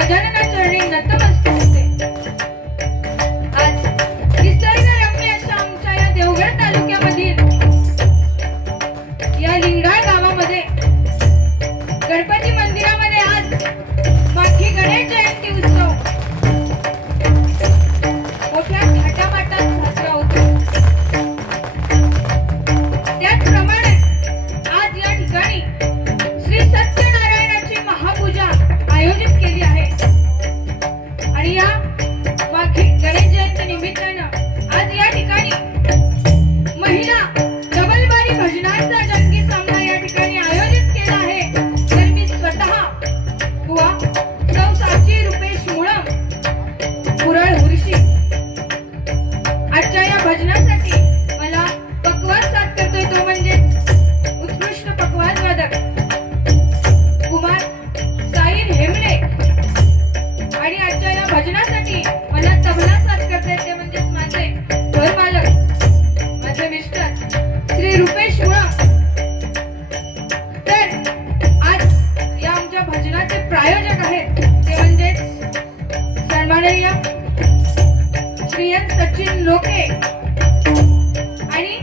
गजानना चरणी नतमस्तक होते. आज निसर्गरम्य अशा आमच्या या देवगड तालुक्यामधील या लिंगडाळ गावामध्ये गणपती मंदिरामध्ये आज माठी गणेश जयंती उत्सव मोठ्या थाटामाटात साजरा होतो. त्याचप्रमाणे आज या ठिकाणी श्री सत्यनारायणाची महापूजा आयोजित केली आहे आणि या माठी गणेश जयंती निमित्तानं आज या ठिकाणी महिला डबलबारी भजनांचा जंगी सामना या ठिकाणी आयोजित केला आहे. तर मी स्वतः बुवा सौ साची रुपेश मुळम कुरळ हुरशी आजच्या या भजनासाठी मला पकवाज साथ करतोय तो म्हणजे उत्कृष्ट पकवाज वादक कुमार साईर हेमले आणि आजच्या या भजनासाठी मला तबला साथ करतायत ते म्हणजे माझे घर मालक माझे मिस्टर श्री रुपेश मुळम. तर आज या आमच्या भजनाचे प्रायोजक आहेत ते म्हणजे सन्माननीय श्री एन सचिन लोके आणि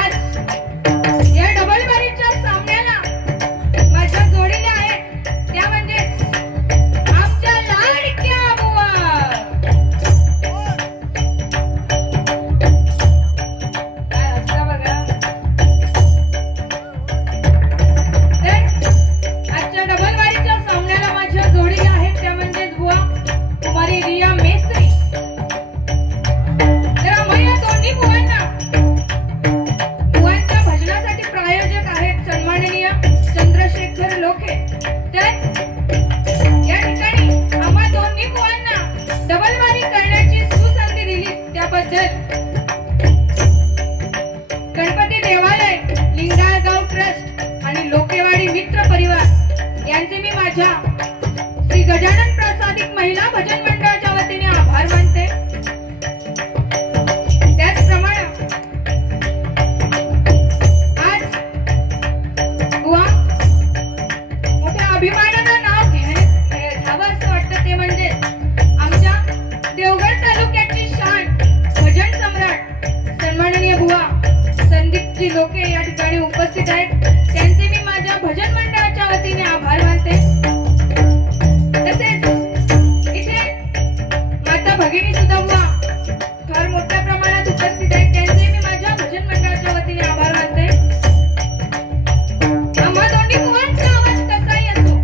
आज या डबलबारीच्या सामन्याला माझ्या जोडीला आहेत त्या म्हणजे आमच्या लाडक्या बुवा. काय हसता बघा. तर आजच्या डबलबारीच्या सामन्याला माझ्या जोडीला आहेत त्या म्हणजे बुवा कुमारी रिया मेस्त्री. तर आम्हा या दोन्ही बुवांच्या भजनासाठी प्रायोजक आहेत सन्माननीय चंद्रशेखर लोके. तर या ठिकाणी आम्हा दोन्ही बुवांना डबलबारी करण्याची सुसंधी दिली त्याबद्दल गणपती देवालय लिंगाळगाव ट्रस्ट आणि लोकेवाडी मित्र परिवार यांचे मी माझ्या श्री गजानन प्रसादिक महिला भजन मंडळाच्या वतीने आभार मानते. त्याचप्रमाणे आज बुवा मोठ्या अभिमानानं नाव घ्यावं असं वाटतं ते म्हणजे आमच्या देवगड तालुक्याची शान भजन सम्राट सन्माननीय बुवा संदीपजी लोके या ठिकाणी उपस्थित आहेत. त्यांचे मी माझ्या भजन मंडळाच्या वतीने आभार मानते. तसेच इथे माता भगिनी सुद्धा बुवा फार मोठ्या प्रमाणात उपस्थित आहेत. त्यांचे मी माझ्या भजन मंडळाच्या वतीने आभार मानते. आम्हा दोन्ही बुवांचा आवाज कसाही असो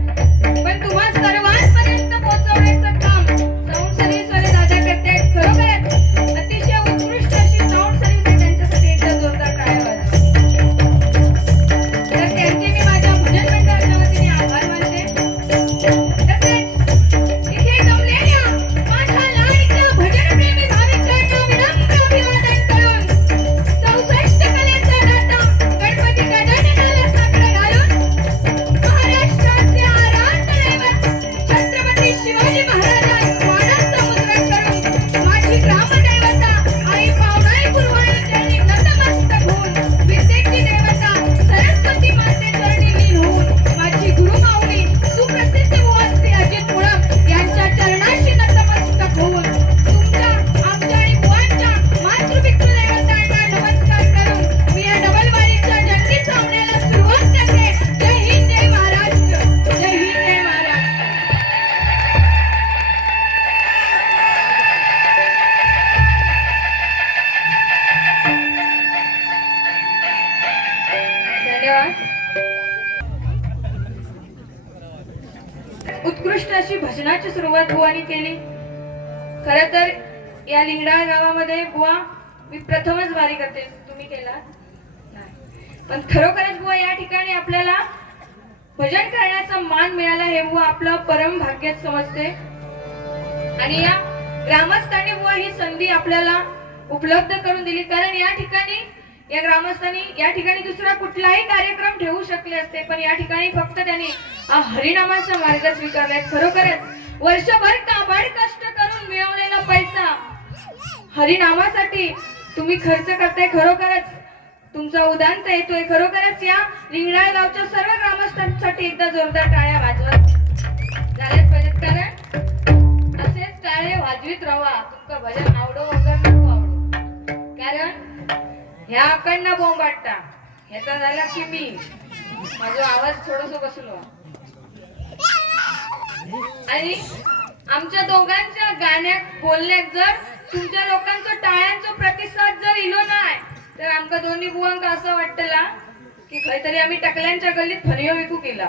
पण तुम्हा सर्वांपर्यंत पोहोचवण्याचं काम साऊंड सर्व्हिसवाले दादा करतायत. खरोखरच अतिशय उत्कृष्ट अशी साऊंड सर्व्हिस आहे. त्यांच्यासाठी एकदा जोरदार टाळ्या वाजवा. तर त्यांचे मी माझ्या भजन मंडळाच्या वतीने आभार मानते. तसेच इथे जमलेल्या माझ्या लाडक्या भजनप्रेमी भाविकांना विनम्र अभिवादन करून 64 कलेचा दाता गणपती गजाननाला साकडं घालून महाराष्ट्राचे आराध्य दैवत छत्रपती शिवाजी महाराजांस वाणाचं मुद्रण करून माझी ग्रामदैवता आई पावनाई पुरवाणी चरणी नतमस्तक होऊन विद्येची देवता सरस्वती माते चरणी लीन होऊन माझी गुरुमाऊली सुप्रसिद्ध बुवा श्री अजित मुळम यांच्या चरणाशी नतमस्तक होऊन तुमच्या आमच्या आणि बुवांच्या मातृपितृ देवतांना नमस्कार करून मी या डबलबारीच्या जंगी सामन्याला सुरुवात करते. जय हिंद जय महाराष्ट्र. जय हिंद जय महाराष्ट्र. धन्यवाद. उत्कृष्ट अशी भजनाची सुरुवात बुवानी केली. खरं तर या लिंगडाळ गावामध्ये बुवा मी प्रथमच वारी करते. तुम्ही केला नाही पण खरोखरच बुवा या ठिकाणी आपल्याला भजन करण्याचा मान मिळाला हे बुवा आपलं परम भाग्य समजते. आणि या ग्रामस्थांनी बुवा ही संधी आपल्याला उपलब्ध करून दिली. कारण या ठिकाणी या ग्रामस्थांनी या ठिकाणी दुसरा कुठलाही कार्यक्रम ठेवू शकले असते पण या ठिकाणी फक्त त्यांनी हरिनामाचा मार्ग स्वीकारलाय. खरोखरच वर्षभर काबाड कष्ट करून मिळवलेला पैसा हरिनामासाठी तुम्ही खर्च करताय. खरोखरच तुमचा उदांत येतोय. खरोखरच या लिंगडाळ गावच्या सर्व ग्रामस्थांसाठी एकदा जोरदार टाळ्या वाजवत झाल्याच पाहिजेत. कारण शांतीत राहा. तुमका भजन आवडो वगैरे नको आवडो, कारण ह्या अकडनं बोंब वाटता. ह्याचा झाला की मी माझा आवाज थोडस बसलो. आणि आमच्या दोघांच्या गाण्यात बोलण्यात जर तुमच्या लोकांचा टाळ्यांचा प्रतिसाद जर इलो नाही तर आमका दोन्ही बुवांका असं वाटतला की खरीतरी आम्ही टकल्यांच्या गल्लीत फनियो विकू केला.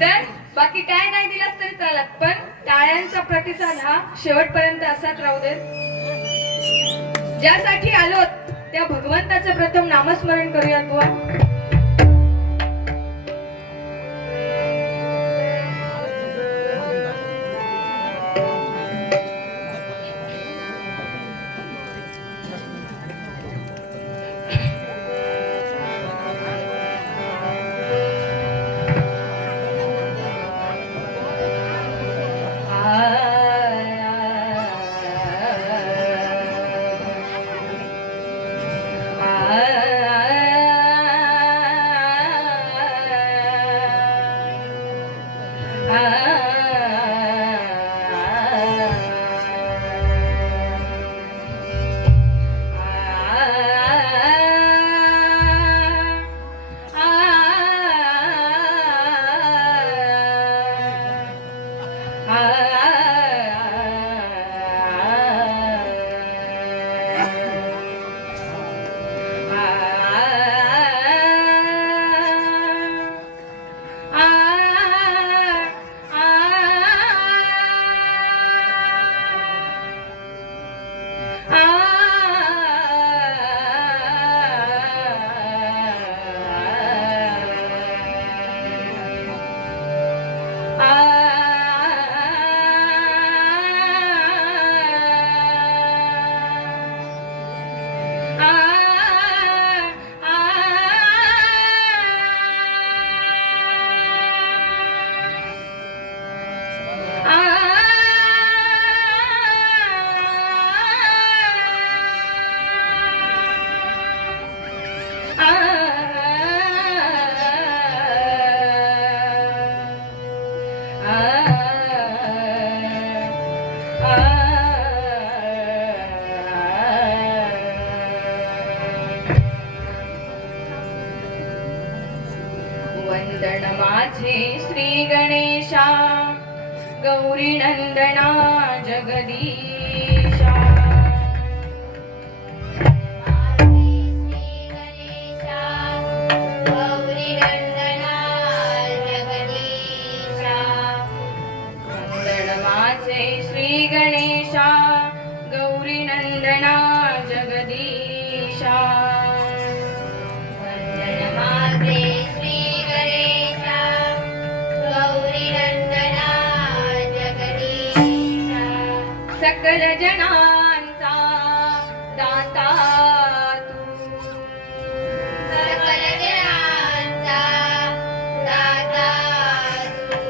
तर बाकी काय नाही दिलास तरी चालत, पण टाळ्यांचा प्रतिसाद हा शेवटपर्यंत असाच राहू दे. ज्यासाठी आलोत त्या भगवंताचं प्रथम नामस्मरण करूयात बुवा. वंदन माझे श्री गणेशा, गौरी नंदना जगदीशा. वंदन माझे श्री गणेशा, गौरी नंदना जगदीशा. सकल जनांचा दाता तू, सकल जनांचा दाता तू,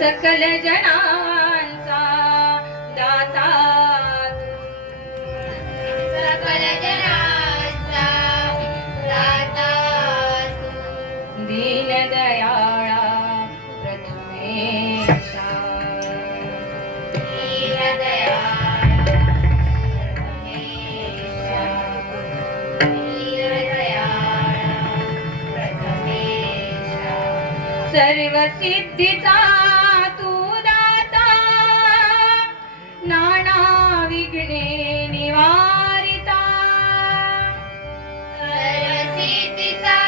सकल जनांचा दाता तू, सकल जनांचा दाता तू. दीनदयाळा प्रथमेशा, सर्व सिद्धीचा तू दाता, नाना विघ्ने निवारिता. सर्व सिद्धीचा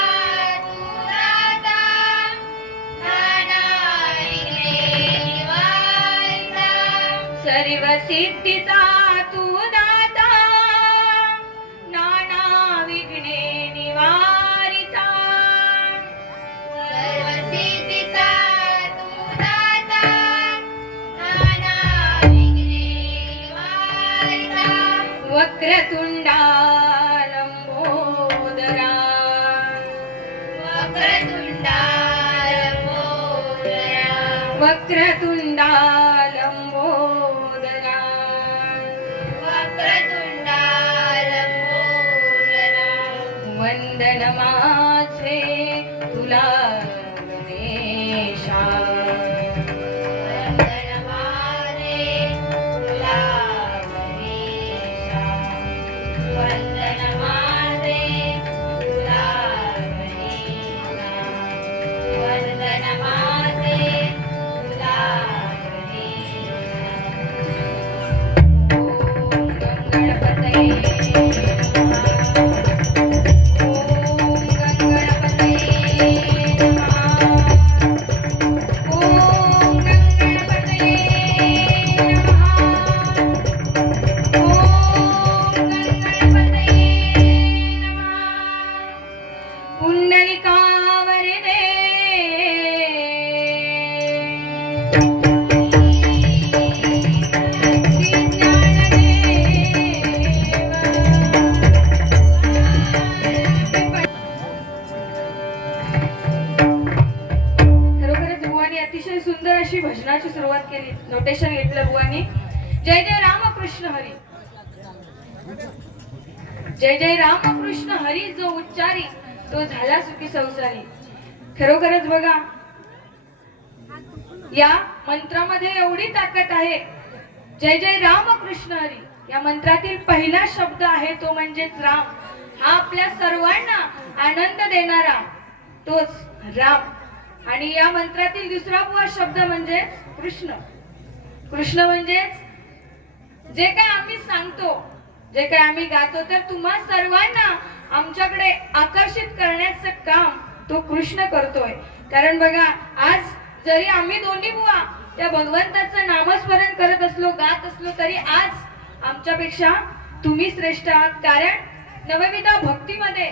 तू दाता, नाना विघ्ने निवारिता. सर्व सिद्धीचा तू दाता, नाना विघ्ने निवारिता. वक्रतुंडा लंबोदरा, वक्रतुंडा लंबोदरा, वक्रतुंडा लंबोदरा, वक्रतुंडा लंबोदरा. वंदन माझे तुला गणेशा, वंदन सुंदर अशी भजनाची सुरुवात केली. नोटेशन घेतलं बुवांनी. जय जय रामकृष्ण हरी, जय जय रामकृष्ण हरी जो उच्चारी तो झाला सुखी संसारी. खरोखरच बघा या मंत्रामध्ये एवढी ताकद आहे. जय जय रामकृष्ण हरी या मंत्रातील पहिला शब्द आहे तो म्हणजेच राम. हा आपल्या सर्वांना आनंद देणारा तोच राम. आणि या मंत्रातील दुसरा बुवा शब्द म्हणजे कृष्ण. कृष्ण म्हणजेच जे काय आम्ही सांगतो, जे काय आम्ही गातो, तर तुम्हा सर्वांना आमच्याकडे आकर्षित करण्याचं काम तो कृष्ण करतोय. कारण बघा आज जरी आम्ही दोन्ही बुवा त्या भगवंताचं नामस्मरण करत असलो, गात असलो, तरी आज आमच्यापेक्षा तुम्ही श्रेष्ठ आहात. कारण नवविधा भक्तीमध्ये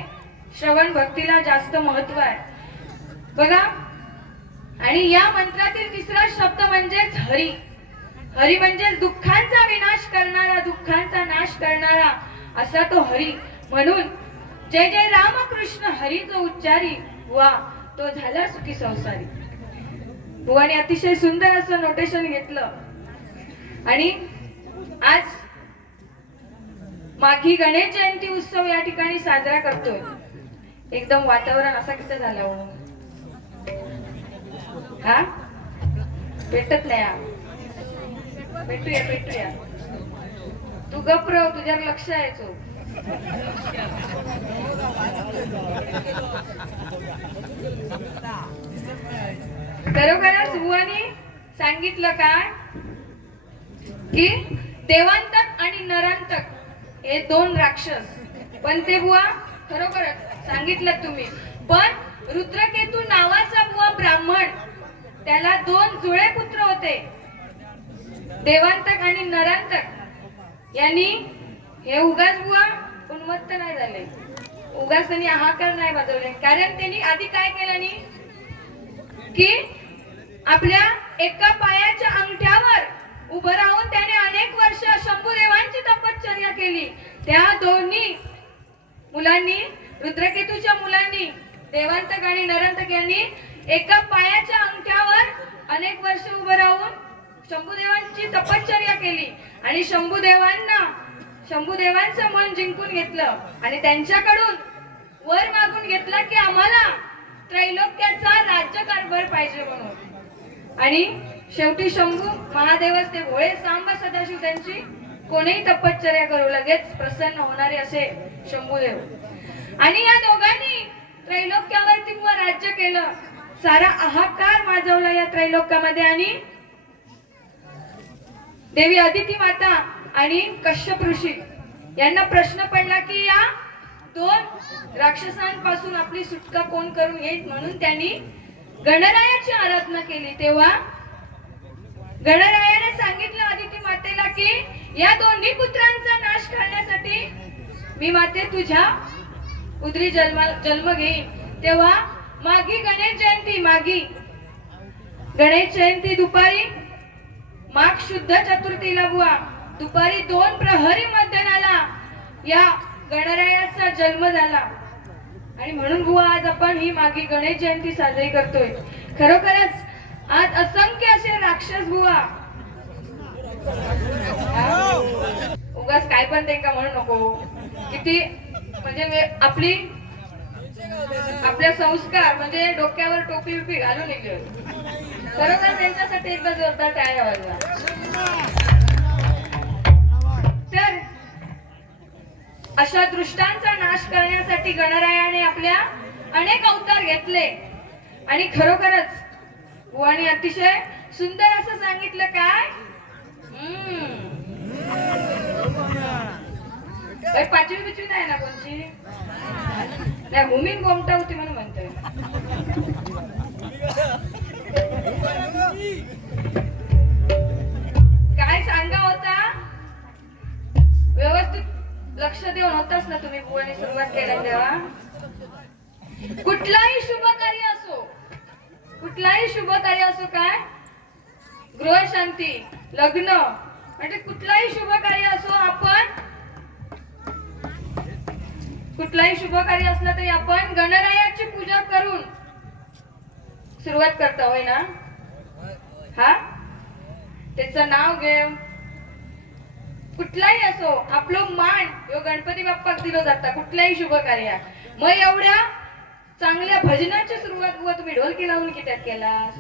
श्रवण भक्तीला जास्त महत्व आहे बघा. आणि या मंत्रातील तिसरा शब्द म्हणजेच हरी. हरी म्हणजेच दुःखांचा विनाश करणारा, दुःखांचा नाश करणारा असा तो हरी. म्हणून जय जय रामकृष्ण हरी जो उच्चारी वा तो झाला सुखी संसारी. बुवाने अतिशय सुंदर असं नोटेशन घेतलं. आणि आज माघी गणेश जयंती उत्सव या ठिकाणी साजरा करतोय. एकदम वातावरण असा किती झाला हो, हा भेटत नाही. भेटूया भेटूया, तू गप राव, तुझ्यावर लक्ष आहे तो. खरोखरच बुवानी सांगितलं काय की देवांतक आणि नरांतक हे दोन राक्षस. पण ते बुवा खरोखरच सांगितलं तुम्ही. पण रुद्रकेतू नावाचा बुवा ब्राह्मण, त्याला दोन जुळे पुत्र होते, देवांतक आणि नरांतक. यांनी हे उगाच बुवा उन्मत्त नाही झाले, उगाच त्यांनी हाहाकार नाही वाजवले. कारण त्यांनी आधी काय केलं की आपल्या एका पायाच्या अंगठ्यावर उभं राहून त्याने अनेक वर्ष शंभूदेवांची तपश्चर्या केली. त्या दोन्ही मुलांनी, रुद्रकेतूच्या मुलांनी, देवांतक आणि नरांतक यांनी एका पायाच्या अंगठ्यावर अनेक वर्ष उभं राहून शंभूदेवांची तपश्चर्या केली. आणि शंभूदेवांचं मन जिंकून घेतलं आणि त्यांच्याकडून वर मागून घेतला की आम्हाला त्रैलोक्याचा राज्यकारभार पाहिजे म्हणून. आणि शेवटी शंभू महादेवच ते भोळे सांब सदाशिव त्यांची कोणीही तपश्चर्या करू लगेच प्रसन्न होणारे असे शंभूदेव. आणि या दोघांनी त्रैलोक्यावरती राज्य केलं. सारा हाहाकार माजवला या त्रैलोक्यामध्ये. आणि देवी अदिती माता आणि कश्यप ऋषी यांना प्रश्न पडला की या दोन राक्षसांपासून आपली सुटका कोण करून घेईल. म्हणून त्यांनी गणरायाची आराधना केली. तेव्हा गणरायाने सांगितलं अदिती मातेला की या दोन्ही पुत्रांचा नाश करण्यासाठी मी माते तुझ्या उदरी जन्म घेईन. तेव्हा माघी गणेश जयंती दुपारी माघ शुद्ध चतुर्थीला बुवा दुपारी 2 प्रहरी मध्यानाला या गणरायाचा जन्म झाला. आणि म्हणून बुवा आज आपण ही माघी गणेश जयंती साजरी करतोय. खरोखरच आज असंख्य असे राक्षस बुवा, उगाच काय पण ते का म्हणू नको, किती म्हणजे आपल्या संस्कार म्हणजे डोक्यावर टोपी बिपी घालून निघले. खरोखर त्यांच्यासाठी एकदा जोरदार टाळ्या वाजवा. तर अशा दृष्टांचा नाश करण्यासाठी गणरायाने आपल्या अनेक अवतार घेतले. आणि खरोखरच बुवानी अतिशय सुंदर असं सांगितलं काय, पाचवी बिचवी नाही ना कोणची, नाही हुमिंग गोमटा होती म्हणून म्हणतोय. काय सांगा होता, व्यवस्थित लक्ष देऊन होताच ना तुम्ही बुवानी सुरुवात केली तेव्हा. कुठलाही शुभ कार्य असो काय, गृह शांती, लग्न, म्हणजे कुठलाही शुभ कार्य असो, आपण कुठलाही शुभ कार्य असलं तरी आपण गणरायाची पूजा करून सुरुवात करता होय ना. हा त्याचं नाव घे. कुठलाही असो आपलं मान यो गणपती बाप्पाक दिलो जाता कुठल्याही शुभ कार्यात. मग एवढ्या चांगल्या भजनाची सुरुवात बुवा तुम्ही ढोलकी लावून कित्याक केलास?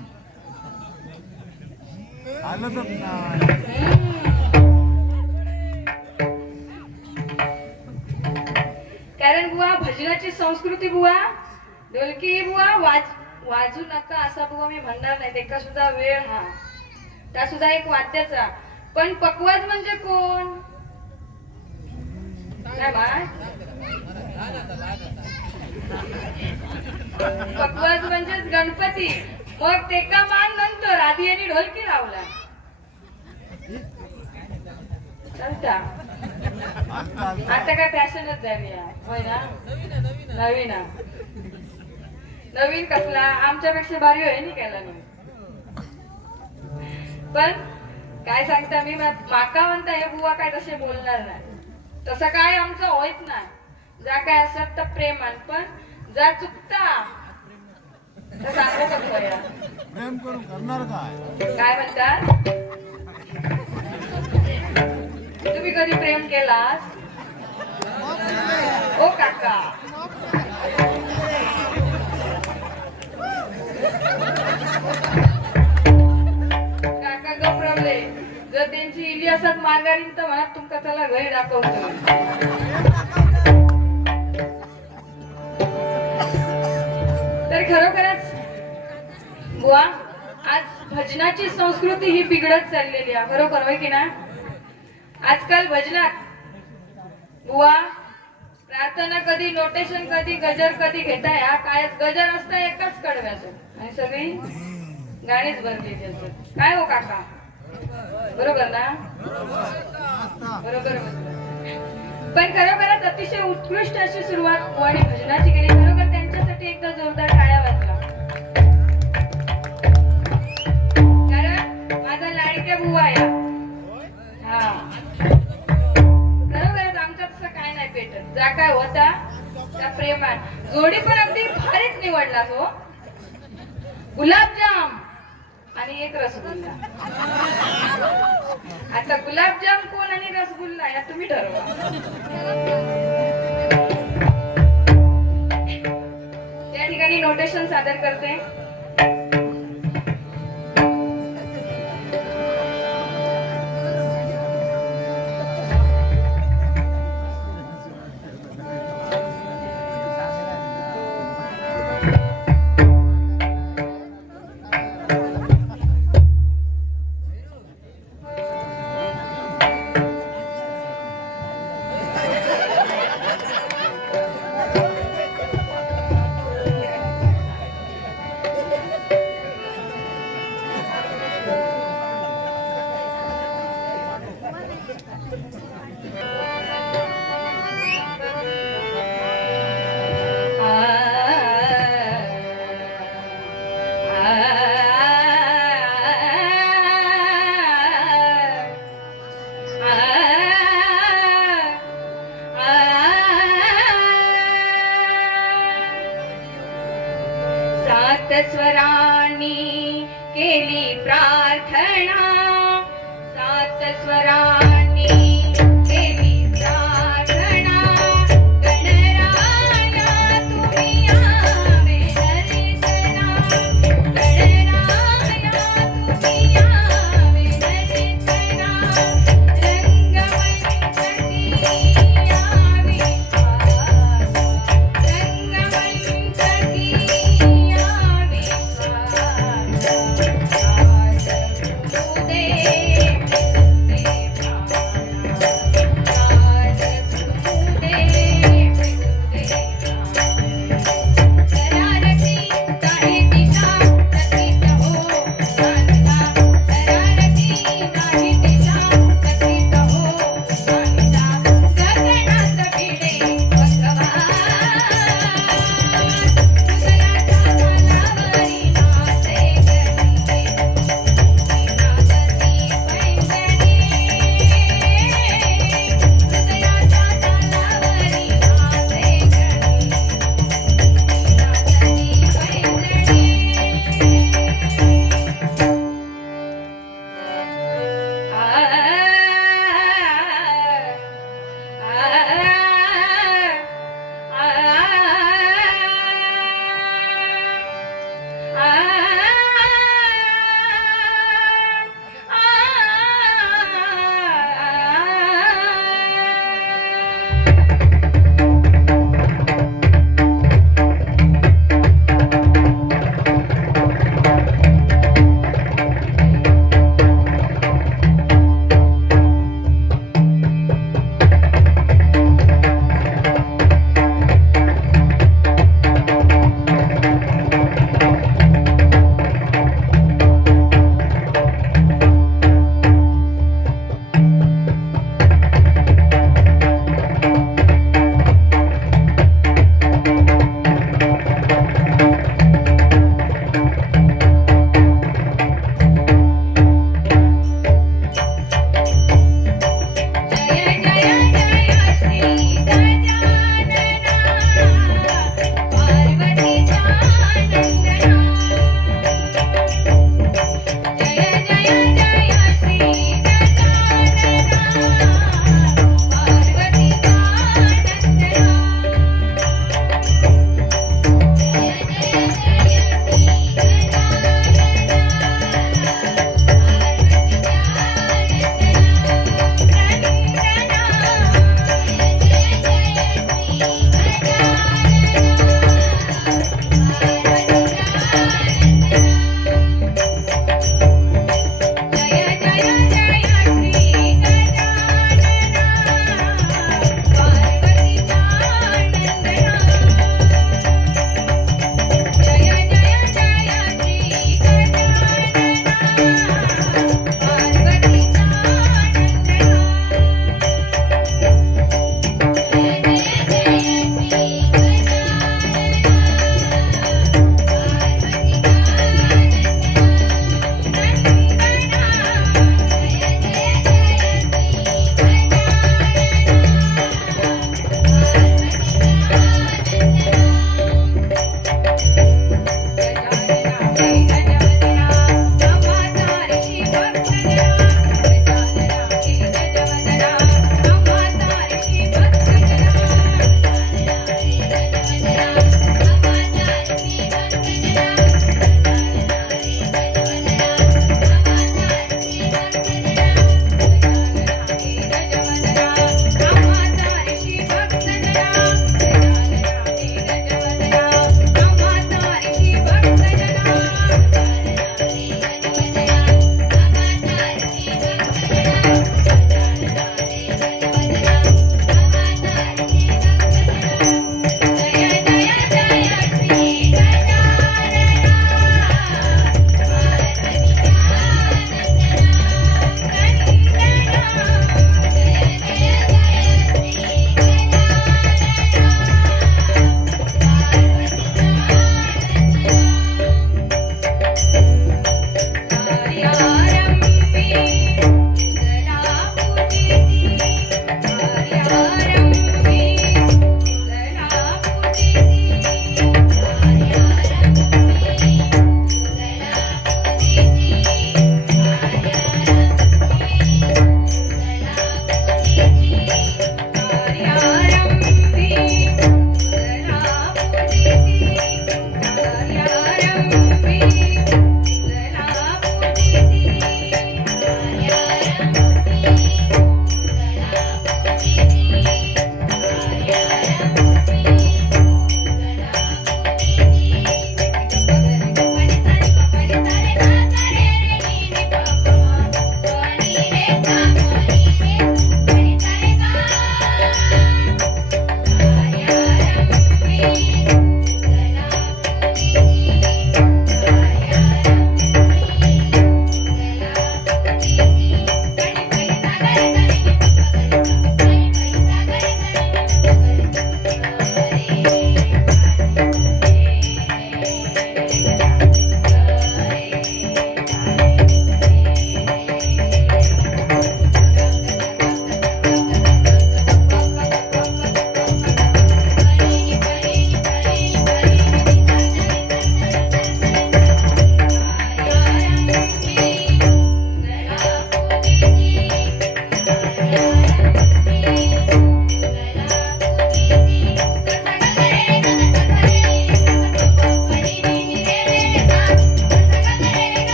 कारण बुवा भजनाची संस्कृती बुवा ढोलकी बुवा वाजू नका असा बुवा मी म्हणणार नाही. त्याका सुद्धा वेळ हा त्या सुद्धा एक वाद्याचा. पण पकवाज म्हणजे कोण? पकवाज म्हणजेच गणपती. मग तेका मान नंतर आधी यांनी ढोलकी लावला चालता. आता काय फॅशनच झाली आहे होय ना? नवीन नवीन कसला आमच्यापेक्षा भारी होय नाही केला नाही. पण काय सांगता मी माका म्हणता हे बुवा काय तसे बोलणार नाही. तसं काय आमचं होत नाही. जा काय असत तर प्रेमान. पण जा चुकता तर सांगू नको या. प्रेम करून करणार काय म्हणतात? तुम्ही कधी प्रेम केलास? ओ काका काका गप्रवले. जर त्यांची इली असत माघारीन तर म्हणत तुमका चला घरी दाखवतो. तर खरोखरच बुवा आज भजनाची संस्कृती ही बिघडत चाललेली आहे. बरोबर होय की ना? आजकाल भजनात बुवा प्रार्थना कधी नोटेशन कधी गजर कधी घेताय. हा काय गजर असता एकाच कडव्याचं आणि सगळी गाणीच भरलेली असत. काय हो काका बरोबर ना? बरोबर. पण खरोखरच अतिशय उत्कृष्ट अशी सुरुवात बुवाने भजनाची केली. खरोखर त्यांच्यासाठी एकदा जोरदार टाळ्या वाजवा. कारण माझा लाडक्या बुवा या हा खरोखरच आमच्या तसं काय नाही पेटत. जा काय होता त्या प्रेमात जोडी पण अगदी भारीच निवडला हो. गुलाबजाम आणि एक रसगुल्ला. आता गुलाबजाम कोण आणि रसगुल्ला या तुम्ही ठरवा. त्या ठिकाणी नोटेशन सादर करते. सात स्वरांनी केली प्रार्थना. सात स्वरा